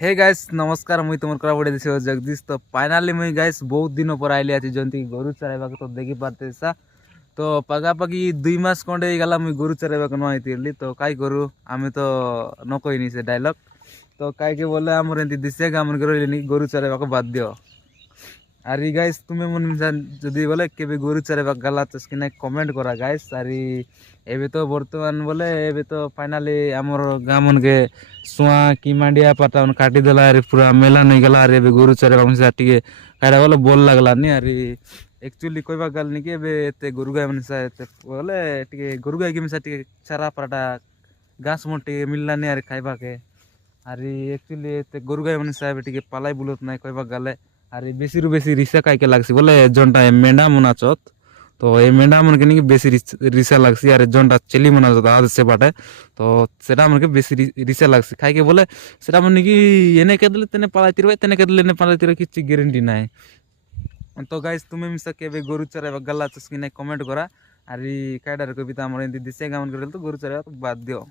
Hey guys नमस्कार मुई तुमर करा बड़े दिसे जगदीश। तो फाइनली मुई गाइस बहुत दिन पर आइली आछि जंती गरु चराइबाक। तो देखि पारते सा तो पागापागी 2 मास खंडे गला मुई गरु चराइबाक न आइतिली। तो काई करू आमे तो न कइनी से डायलॉग। तो काई के बोले हमर एंती दिसे गामन गरु गरु चराइबाक बाध्य। আরে গাইস তুমি মন যদি বলে কেবে গরু চরাইবা গালা তো স্কিনে কমেন্ট করা গাইস। আরে এবে তো বর্তমান বলে এবে তো ফাইনালি আমার গাঁ মনকে শুয়া কি মান্ডিয়া পাতা কাটি দেলা। আরে পুরা মেলা নেই গেলা। আরে এবে গরু চরাইবা মিশা টিকে কাইরা বলে বল লাগলা নি। আরে একচুয়ালি কইবা গাল নি কি এবে এতে গরু গাই মিশা এতে বলে টিকে গরু গাই কি মিশা টিকে চারা পারাটা ঘাস মন টিকে মিললা নি আরে খাইবাকে। আরে একচুয়ালি এতে গরু গাই মিশা এবে টিকে পালাই বুলত নাই কইবা গালে। আর বেশিরু বেশি রিসা কাইকে লাগছে বলে জনটা মেন্ডা মনা চত। তো এই মেন্ডা মনকে নাকি বেশি রিসা লাগছে। আর জনটা চেলি মনা চত আজ সে বাটে। তো সেটা আমাকে বেশি রিসা লাগছে খাইকে বলে সেটা মনে কি এনে কেদলে তেনে পালাইতে রবে তেনে কেদলে এনে পালাইতে রবে কিছু গ্যারেন্টি নাই। তো গাইস তুমি মিসা কেবে গরু চরাইবা গাল্লা চস্কি নাই কমেন্ট করা। আর এই কাইডার কবিতা আমার এন্দি দিছে গামন করে তো গরু চরাইবা বাদ দিও।